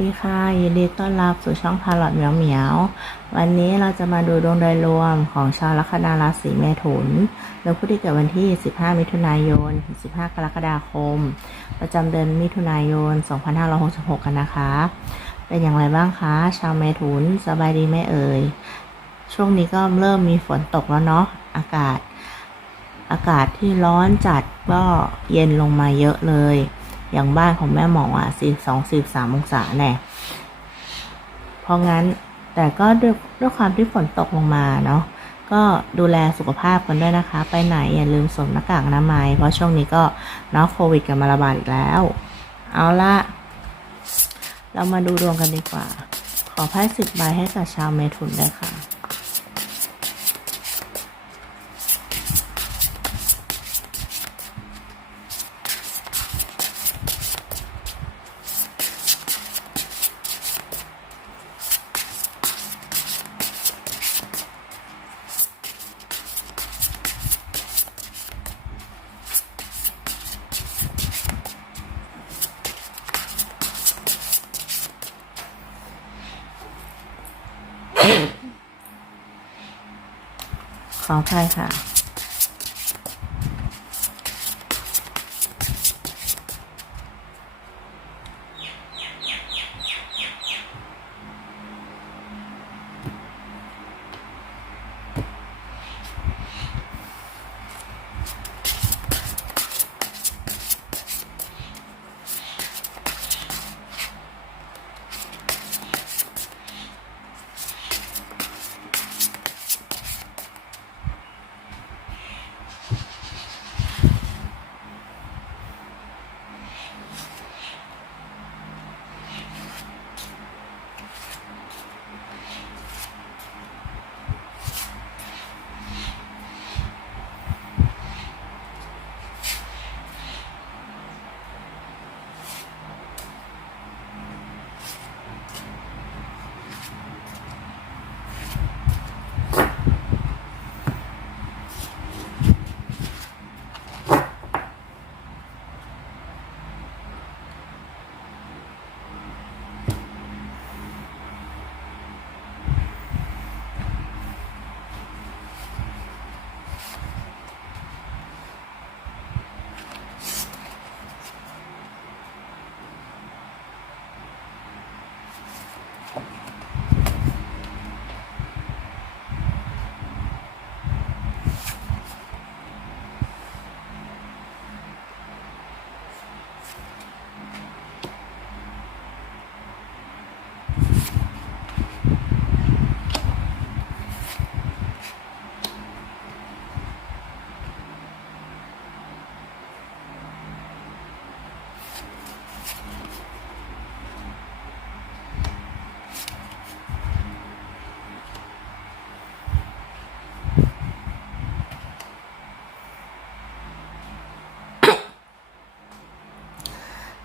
ดีค่ะยินดีต้อนรับสู่ช่องพาลอตเหมียวเหมียว วันนี้เราจะมาดูดวงโดยรวมของชาวลัคนาราศีเมถุนโดยผู้ที่เกิดวันที่ 15 มิถุนายน 15 กรกฎาคม ประจำเดือนมิถุนายน 2566 กันนะคะ เป็นอย่างไรบ้างคะ ชาวเมถุนสบายดีไหมเอ่ย ช่วงนี้ก็เริ่มมีฝนตกแล้วเนาะ อากาศ อากาศที่ร้อนจัดก็เย็นลงมาเยอะเลย อย่างบ้านของแม่หมออะสี่สองสี่สามองศาแน่เพราะงั้นแต่ก็ด้วยด้วยความที่ฝนตกลงมาเนาะก็ดูแลสุขภาพกันด้วยนะคะ ไปไหนอย่าลืมสวมหน้ากากอนามัย เพราะช่วงนี้ก็เนาะโควิดกันมาระบาดอีกแล้ว เอาละเรามาดูดวงกันดีกว่า ขอไพ่สิบใบให้กับชาวเมถุนได้ค่ะ ขอ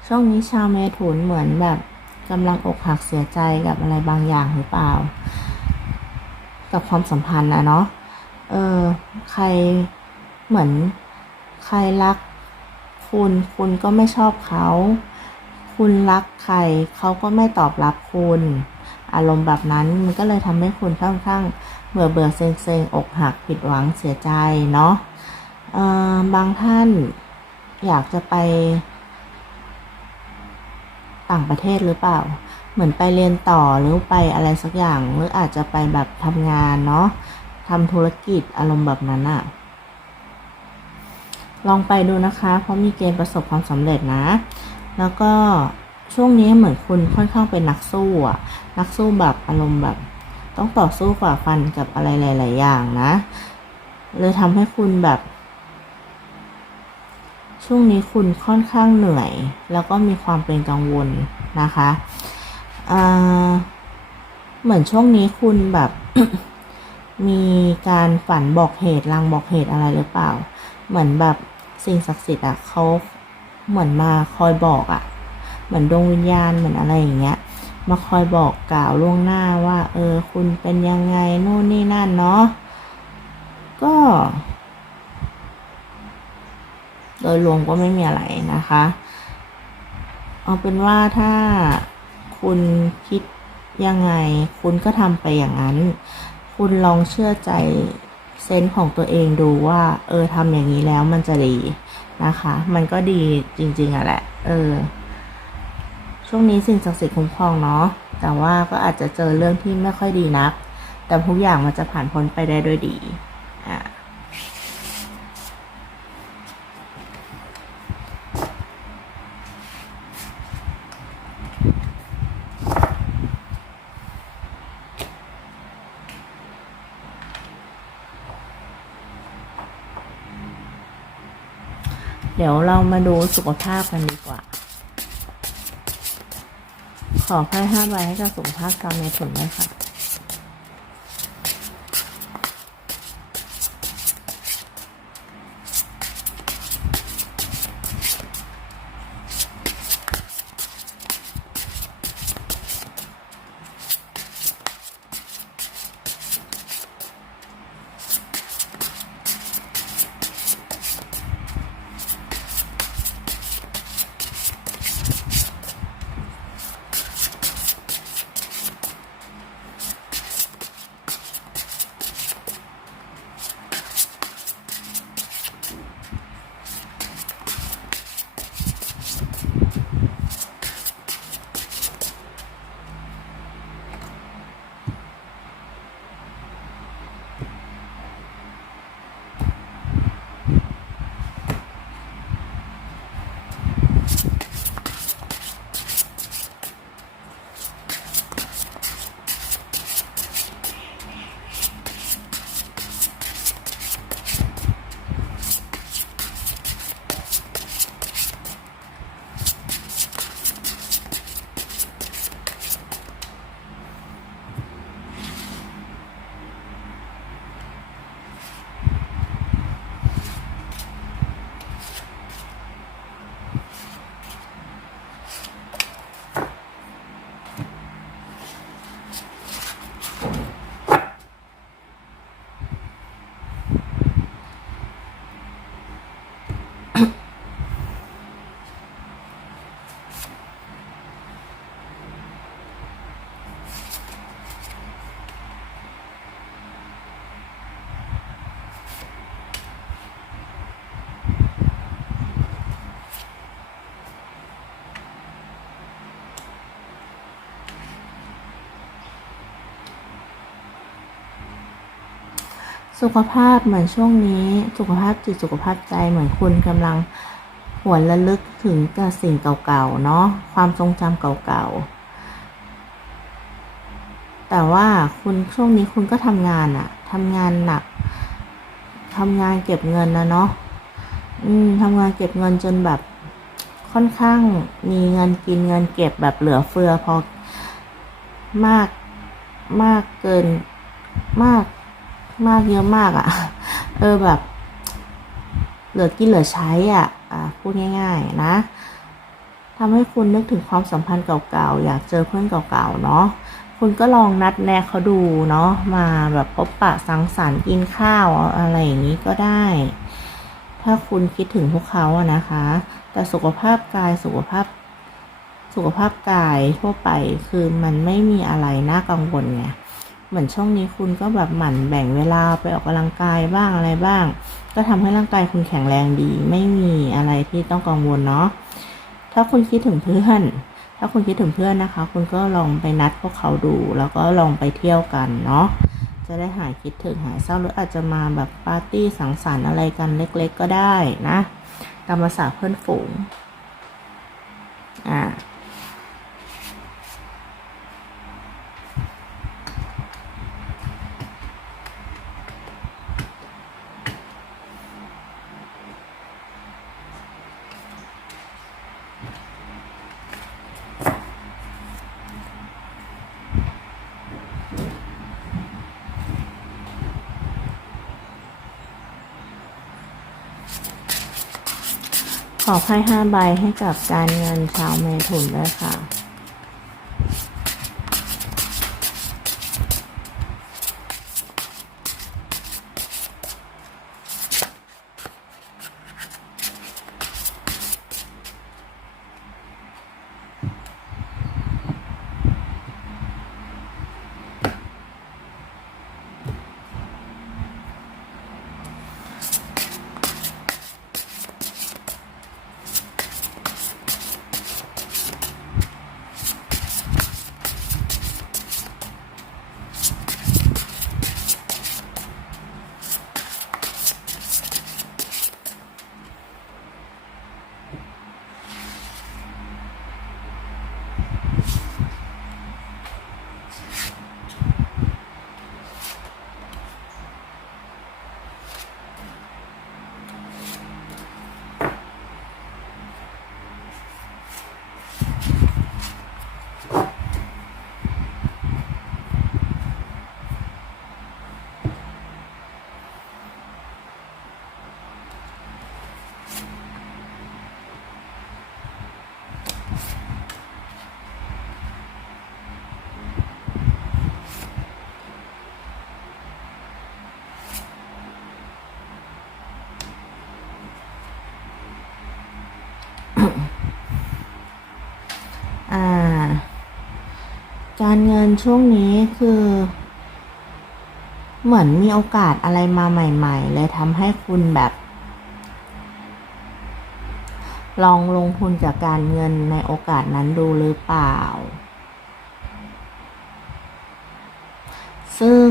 ช่วงนี้ชาวเมถุนเหมือนแบบกำลังอกหักเสียใจกับอะไรบางอย่างหรือเปล่า กับความสัมพันธ์นะเนาะเออใครเหมือนใครรักคุณคุณก็ไม่ชอบเขาคุณรักใครเขาก็ไม่ตอบรับคุณ อารมณ์แบบนั้นมันก็เลยทำให้คุณค่อนข้างเบื่อเบื่อเซ็งเซ็งอกหักผิดหวังเสียใจเนาะเออบางท่านอยากจะไป ต่างประเทศหรือเปล่า เหมือนไปเรียนต่อหรือไปอะไรสักอย่างหรืออาจจะไปแบบทำงานเนาะทำธุรกิจอารมณ์แบบนั้นอะลองไปดูนะคะ เพราะมีเกณฑ์ประสบความสำเร็จนะ แล้วก็ช่วงนี้เหมือนคุณค่อนข้างเป็นนักสู้อะนักสู้แบบอารมณ์แบบ ต้องต่อสู้ฝ่าฟันกับอะไรหลาย ๆ อย่างนะเลยทำให้คุณแบบ ช่วงนี้คุณค่อนข้างเหนื่อย แล้วก็มีความเป็นกังวลนะคะเหมือนช่วงนี้คุณแบบ มีการฝันบอกเหตุลางบอกเหตุอะไรหรือเปล่า เหมือนแบบสิ่งศักดิ์สิทธิ์อะเขาเหมือนมาคอยบอกอะ เหมือนดวงวิญญาณเหมือนอะไรอย่างเงี้ย มาคอยบอกกล่าวล่วงหน้าว่า เออ คุณเป็นยังไงนู่นนี่นั่นเนาะก็ โดยรวมก็ไม่มีอะไรนะคะ เอาเป็นว่าถ้าคุณคิดยังไง คุณก็ทำไปอย่างนั้น คุณลองเชื่อใจเซนส์ของตัวเองดูว่า เออทำอย่างนี้แล้วมันจะดีนะคะ มันก็ดีจริงๆอะแหละ เออ ช่วงนี้สิ่งศักดิ์สิทธิ์คุ้มครองเนาะ แต่ว่าก็อาจจะเจอเรื่องที่ไม่ค่อยดีนัก แต่ทุกอย่างมันจะผ่านพ้นไปได้ด้วยดี อะ เดี๋ยวเรา มาดูสุขภาพกันดีกว่า ขอไพ่ห้าใบให้กับสุขภาพกาวเมถุนด้วยค่ะ สุขภาพเหมือนช่วงนี้ สุขภาพจิตสุขภาพใจเหมือนคุณกำลังหวนระลึกถึงกับสิ่งเก่าๆเนาะความทรงจำเก่าๆ แต่ว่าคุณช่วงนี้คุณก็ทำงานอะทำงานหนักทำงานเก็บเงินนะเนาะอืมทำงานเก็บเงินจนแบบค่อนข้างมีเงินกินเงินเก็บแบบเหลือเฟือพอมากมากเกินมาก มากเยอะมากอะ่ะ เออแบบ เหลือกินเหลือใช้อะ อ่าพูดง่ายๆนะทำให้คุณนึกถึงความสัมพันธ์เก่าๆ อยากเจอเพื่อนเก่าๆ เนาะ คุณก็ลองนัดแนะเขาดูเนาะ มาแบบพบปะสังสรรค์กินข้าวอะไรอย่างนี้ก็ได้ ถ้าคุณคิดถึงพวกเขาอะนะคะ แต่สุขภาพกายสุขภาพ สุขภาพกายทั่วไปคือมันไม่มีอะไรน่ากังวลไง เหมือนช่วงนี้คุณก็แบบหมั่นแบ่งเวลาไปออกกำลังกายบ้างอะไรบ้าง ก็ทำให้ร่างกายคุณแข็งแรงดี ไม่มีอะไรที่ต้องกังวลเนาะถ้าคุณคิดถึงเพื่อน ถ้าคุณคิดถึงเพื่อนนะคะ คุณก็ลองไปนัดพวกเขาดู แล้วก็ลองไปเที่ยวกันเนาะจะได้หายคิดถึงหายเศร้าหรืออาจจะมาแบบปาร์ตี้สังสรรค์อะไรกันเล็ก ๆ ก็ได้นะตามภาษาเพื่อนฝูงอ่า ขอไพ่ห้าใบให้กับการเงินชาวเมถุนด้วยค่ะ การเงินช่วงนี้คือ เหมือนมีโอกาสอะไรมาใหม่ ๆ เลยทำให้คุณแบบ ลองลงทุนจากการเงินในโอกาสนั้นดูหรือเปล่า ซึ่ง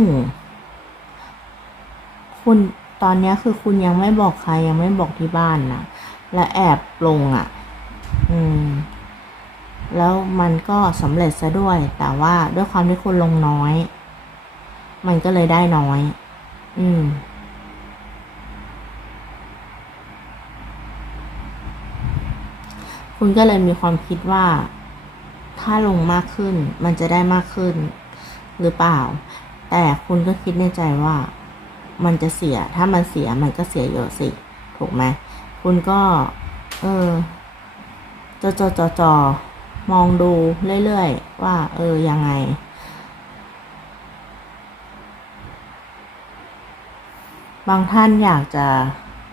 คุณตอนนี้คือคุณยังไม่บอกใครยังไม่บอกที่บ้านนะและแอบลงอะ่ะ อืม แล้วมันก็สำเร็จซะด้วย แต่ว่าด้วยความที่คุณลงน้อย มันก็เลยได้น้อย อืม คุณก็เลยมีความคิดว่า ถ้าลงมากขึ้น มันจะได้มากขึ้น หรือเปล่า แต่คุณก็คิดในใจว่า มันจะเสีย ถ้ามันเสียมันก็เสียเยอะสิ ถูกไหม คุณก็ เออจอจอจอจอ มองดูเรื่อยๆ ว่า เออ ยังไง บางท่านอยากจะ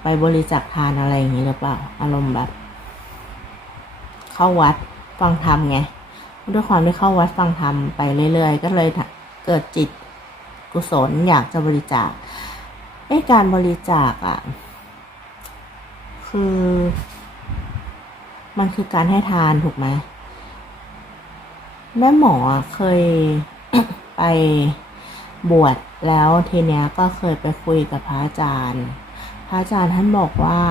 ไปบริจาคทานอะไรอย่างนี้หรือเปล่า อารมณ์แบบ เข้าวัดฟังธรรมไงด้วยความที่เข้าวัดฟังธรรมไปเรื่อยๆ ก็เลยเกิดจิตกุศลอยากจะบริจาคไอ้การบริจาคอะ คือ มันคือการให้ทานถูกไหม แม่หมอเคยไปบวชแล้วทีเนี้ยก็เคยไปคุยกับพระอาจารย์ พระอาจารย์ท่านบอกว่า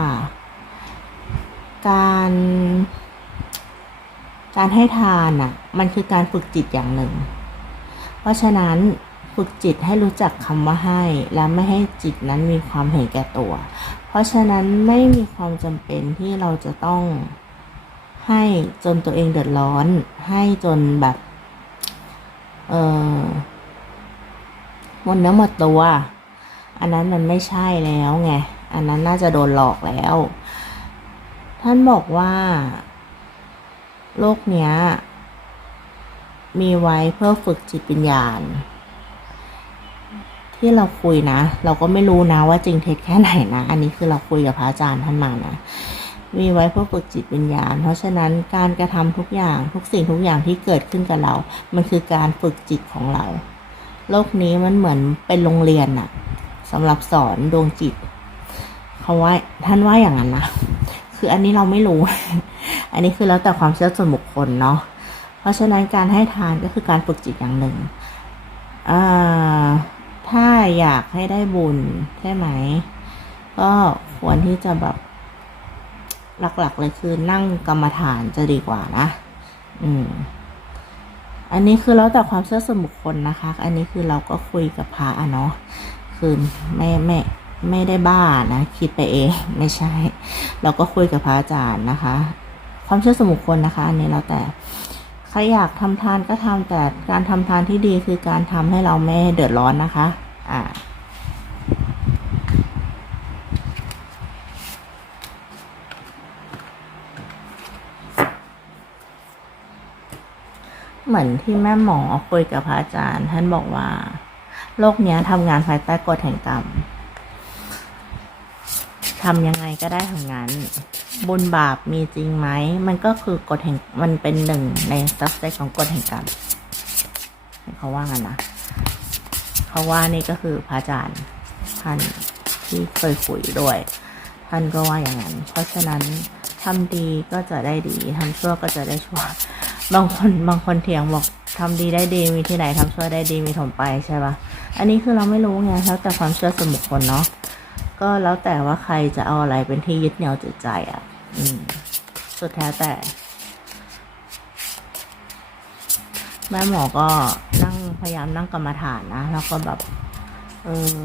การ การให้ทานอะ มันคือการฝึกจิตอย่างหนึ่ง เพราะฉะนั้นฝึกจิตให้รู้จักคำว่าให้ และไม่ให้จิตนั้นมีความเห็นแก่ตัว เพราะฉะนั้นไม่มีความจำเป็นที่เราจะต้อง ให้จนตัวเองเดือดร้อน ให้จนแบบ เออหมดเนื้อหมดตัว อันนั้นมันไม่ใช่แล้วไง อันนั้นน่าจะโดนหลอกแล้ว ท่านบอกว่า โลกเนี้ย มีไว้เพื่อฝึกจิตวิญญาณที่เราคุยนะ เราก็ไม่รู้นะว่าจริงเท็จแค่ไหนนะ อันนี้คือเราคุยกับพระอาจารย์ท่านมานะ มีไว้เพื่อฝึกจิตวิญญาณ เพราะฉะนั้นการกระทำทุกอย่างทุกสิ่งทุกอย่างที่เกิดขึ้นกับเรา มันคือการฝึกจิตของเรา โลกนี้มันเหมือนเป็นโรงเรียนอะสำหรับสอนดวงจิตเขาว่าท่านว่าอย่างนั้นนะคืออันนี้เราไม่รู้ อันนี้คือแล้วแต่ความเชื่อส่วนบุคคลเนาะเพราะฉะนั้นการให้ทานก็คือการฝึกจิตอย่างหนึ่งถ้าอยากให้ได้บุญใช่ไหม ก็ควรที่จะแบบ หลักๆเลยคือนั่งกรรมฐานจะดีกว่านะ อืม อันนี้คือแล้วแต่ความเชื่อส่วนบุคคลนะคะ อันนี้คือเราก็คุยกับพระอะเนาะ คือไม่ไม่ไม่ได้บ้านะ คิดไปเองไม่ใช่ เราก็คุยกับพระอาจารย์นะคะ ความเชื่อส่วนบุคคลนะคะ อันนี้แล้วแต่ใครอยากทำทานก็ทำแต่การทำทานที่ดีคือการทำให้เราไม่เดือดร้อนนะคะ อ่า เหมือนที่แม่หมอคุยกับพระอาจารย์ ท่านบอกว่า โลกเนี้ยทำงานภายใต้กฎแห่งกรรมทำยังไงก็ได้ทั้งนั้น บุญบาปมีจริงไหม มันก็คือกฎแห่งมันเป็นหนึ่งในซับเซตของกฎแห่งกรรมเขาว่างันนะเขาว่านี่ก็คือพระอาจารย์ท่านที่เคยคุยด้วย ท่านก็ว่าอย่างนั้น เพราะฉะนั้นทำดีก็จะได้ดีทำชั่วก็จะได้ชั่ว บางคนบางคนเถียงบอกทำดีได้ดีมีที่ไหนทำชั่วได้ดีมีถมไปใช่ปะอันนี้คือเราไม่รู้ไงแล้วแต่ความเชื่อส่วนบุคคลเนาะก็แล้วแต่ว่าใครจะเอาอะไรเป็นที่ยึดเหนี่ยวจิตใจอะ่ะ อืม สุดแท้แต่ แม่หมอก็นั่งพยายามนั่งกรรมฐานนะ แล้วก็แบบ เออ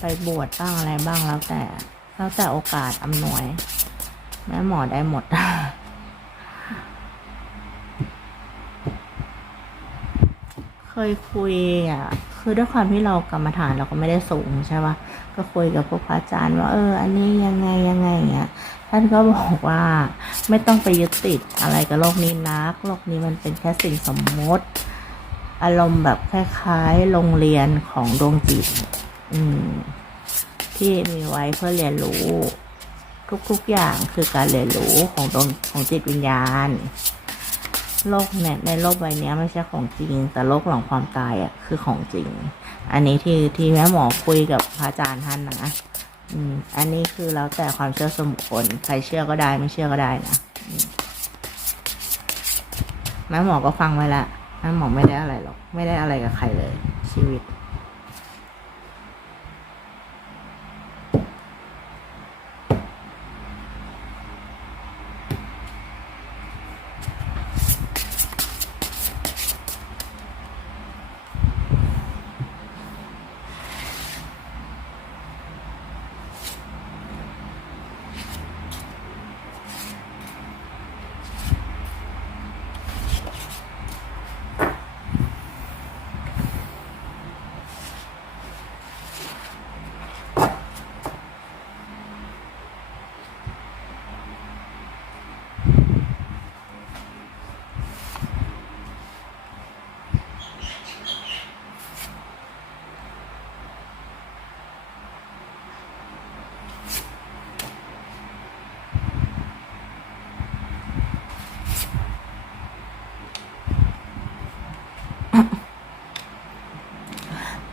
ไปบวชบ้างอะไรบ้างแล้วแต่ แล้วแต่โอกาสอำนวย แม่หมอได้หมด เค ยคุยอะคือด้วยความที่เรากรรมฐานเราก็ไม่ได้สูงใช่ปะก็คุยกับพวกพระอาจารย์ว่าเออ อันนี้ยังไงยังไงอย่างเงี้ยท่านก็บอกว่าไม่ต้องไปยึดติดอะไรกับโลกนี้นักโลกนี้มันเป็นแค่สิ่งสมมติ อารมณ์แบบคล้ายๆโรงเรียนของดวงจิต อืม ที่มีไว้เพื่อเรียนรู้ ทุกๆอย่างคือการเรียนรู้ของดวงของจิตวิญญาณ โลกเนี่ยในโลกใบนี้ไม่ใช่ของจริง แต่โลกหลังความตายอะคือของจริง อันนี้ที่ที่แม่หมอคุยกับพระอาจารย์ท่านนะอืมอันนี้คือแล้วแต่ความเชื่อส่วนบุคคลใครเชื่อก็ได้ไม่เชื่อก็ได้นะแม่หมอก็ฟังไว้ละแม่หมอไม่ได้อะไรหรอก ไม่ได้อะไรกับใครเลย ชีวิต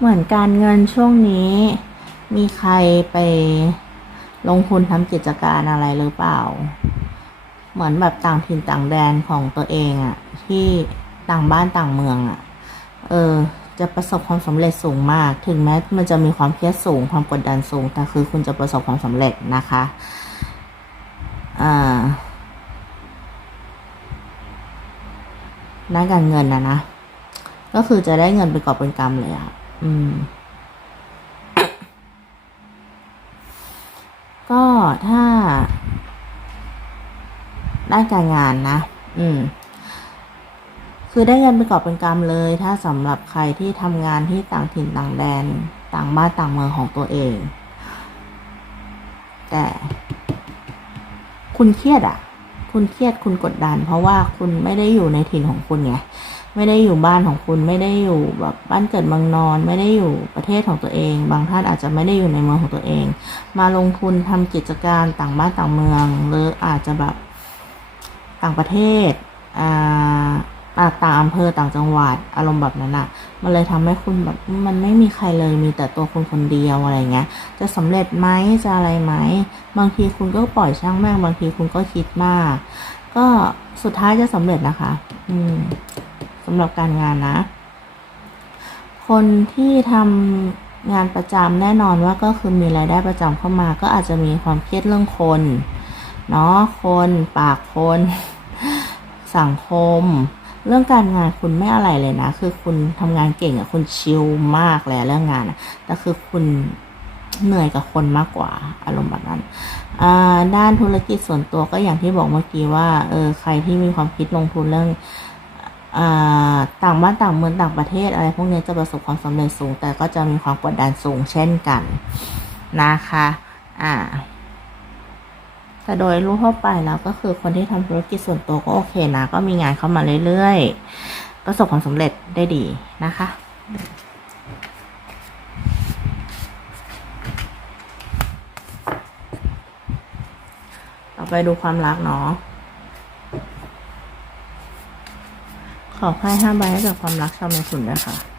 เหมือนการเงินช่วงนี้ มีใครไปลงทุนทำกิจการอะไรหรือเปล่า เหมือนแบบต่างถิ่นต่างแดนของตัวเองอะที่ต่างบ้านต่างเมืองอะเออจะประสบความสำเร็จสูงมาก ถึงแม้มันจะมีความเครียดสูง ความกดดันสูง แต่คือคุณจะประสบความสำเร็จนะคะอ่าด้านการเงินนะนะ ก็คือจะได้เงินเป็นกอบเป็นกำเลยอะ อืม ก็ถ้า ได้การงานนะ อืม คือได้เงินเป็นกอบเป็นกำเลย ถ้าสำหรับใครที่ทำงานที่ต่างถิ่นต่างแดน ต่างบ้านต่างเมืองของตัวเอง แต่ คุณเครียดอะ่ะ คุณเครียดคุณกดดัน เพราะว่าคุณไม่ได้อยู่ในถิ่นของคุณไง ไม่ได้อยู่บ้านของคุณไม่ได้อยู่แบบบ้านเกิดเมืองนอน ไม่ได้อยู่ประเทศของตัวเอง บางท่านอาจจะไม่ได้อยู่ในเมืองของตัวเอง มาลงทุนทำกิจการต่างบ้านต่างเมือง หรืออาจจะแบบต่างประเทศอ่าอ่าต่างอำเภอต่างจังหวัดอารมณ์แบบนั้นอะมันเลยทำให้คุณแบบมันไม่มีใครเลยมีแต่ตัวคุณคนเดียวอะไรเงี้ย จะสำเร็จไหมจะอะไรไหมบางทีคุณก็ปล่อยช่างแม่งบางทีคุณก็คิดมาก ก็สุดท้ายจะสำเร็จนะคะ อืม สำหรับการงานนะ คนที่ทำงานประจำแน่นอนว่าก็คือมีรายได้ประจำเข้ามา ก็อาจจะมีความเครียดเรื่องคนเนาะคนปากคน สังคม เรื่องการงานคุณไม่อะไรเลยนะ คือคุณทำงานเก่งอะคุณชิลมากเลยเรื่องงานอะแต่คือคุณเหนื่อยกับคนมากกว่าอารมณ์แบบนั้นด้านธุรกิจส่วนตัวก็อย่างที่บอกเมื่อกี้ว่าเออใครที่มีความคิดลงทุนเรื่อง ต่างบ้านต่างเมืองต่างประเทศอะไรพวกนี้จะประสบความสำเร็จสูง แต่ก็จะมีความกดดันสูงเช่นกันนะคะอ่าแต่โดยรู้ทั่วไปแล้วก็คือคนที่ทำธุรกิจส่วนตัวก็โอเคนะ ก็มีงานเข้ามาเรื่อยๆ ประสบความสำเร็จได้ดีนะคะต่อไปดูความรักเนาะ ขอไพ่ห้าใบให้กับความรักชาวเมถุนด้วยค่ะ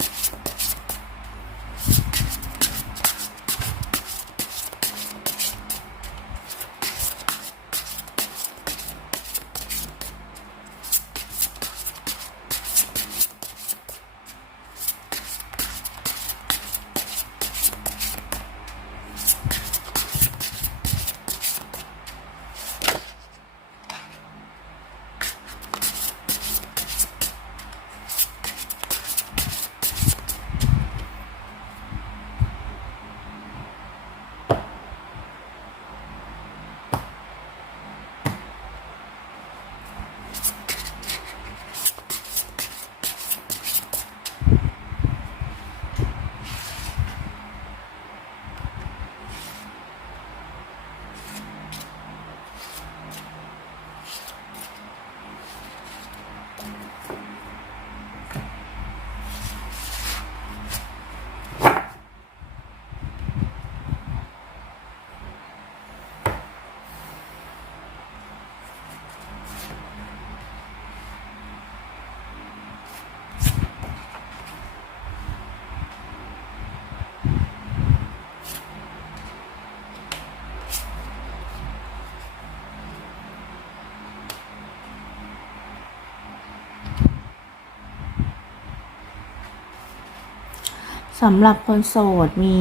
ำหรับคนโสดมี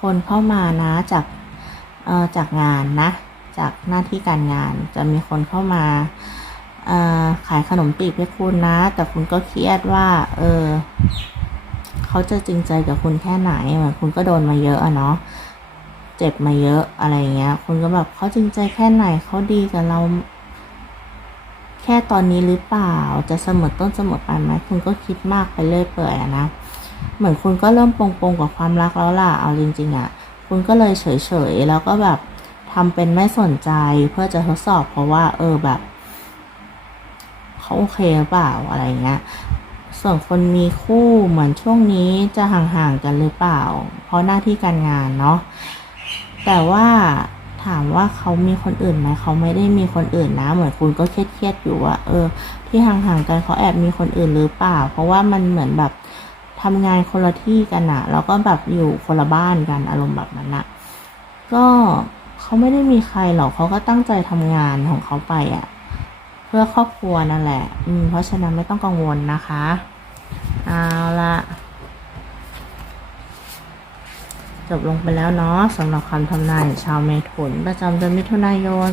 คนเข้ามานะจากเอ่อจากงานนะ จากหน้าที่การงานจะมีคนเข้ามาเอ่อขายขนมปีบให้คุณนะ แต่คุณก็เครียดว่า เออเขาจะจริงใจกับคุณแค่ไหนเหมือนคุณก็โดนมาเยอะอะเนาะเจ็บมาเยอะอะไรเงี้ย คุณก็แบบเขาจริงใจแค่ไหนเขาดีกับเรา แค่ตอนนี้หรือเปล่าจะเสมอต้นเสมอปลายไหมคุณก็คิดมากไปเรื่อยเปื่อยนะ เหมือนคุณก็เริ่มปงปงๆกับความรักแล้วล่ะ เอาจริง ๆอะ่ะ คุณก็เลยเฉยๆ แล้วก็แบบทำเป็นไม่สนใจเพื่อจะทดสอบเพราะว่า เออแบบเขาโอเคหรือเปล่าอะไรเงี้ย ส่วนคนมีคู่เหมือนช่วงนี้จะห่างๆกันหรือเปล่า เพราะหน้าที่การงานเนาะ แต่ว่าถามว่าเขามีคนอื่นไหมเขาไม่ได้มีคนอื่นนะ เหมือนคุณก็เครียดๆอยู่ว่า เออ ที่ห่างๆกันเขาแอบมีคนอื่นหรือเปล่า เพราะว่ามันเหมือนแบบ ทำงานคนละที่กันอะแล้วก็แบบอยู่คนละบ้านกันอารมณ์แบบนั้นอะก็เขาไม่ได้มีใครหรอกเขาก็ตั้งใจทำงานของเขาไปอะเพื่อครอบครัวนั่นแหละ อืม เพราะฉะนั้นไม่ต้องกังวลนะคะ เอาละ จบลงไปแล้วเนาะสำหรับคำทำนายชาวเมถุน ประจำเดือนมิถุนายน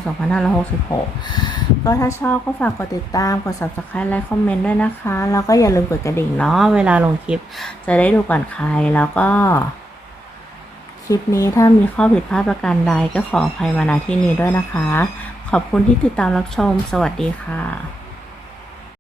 2566 ก็ถ้าชอบก็ฝากกดติดตาม กด subscribe ไลค์คอมเมนต์ด้วยนะคะ แล้วก็อย่าลืมกดกระดิ่งเนาะเวลาลงคลิปจะได้ดูก่อนใครแล้วก็ คลิปนี้ถ้ามีข้อผิดพลาดประการใดก็ขออภัยมาณที่นี้ด้วยนะคะ ขอบคุณที่ติดตามรับชม สวัสดีค่ะ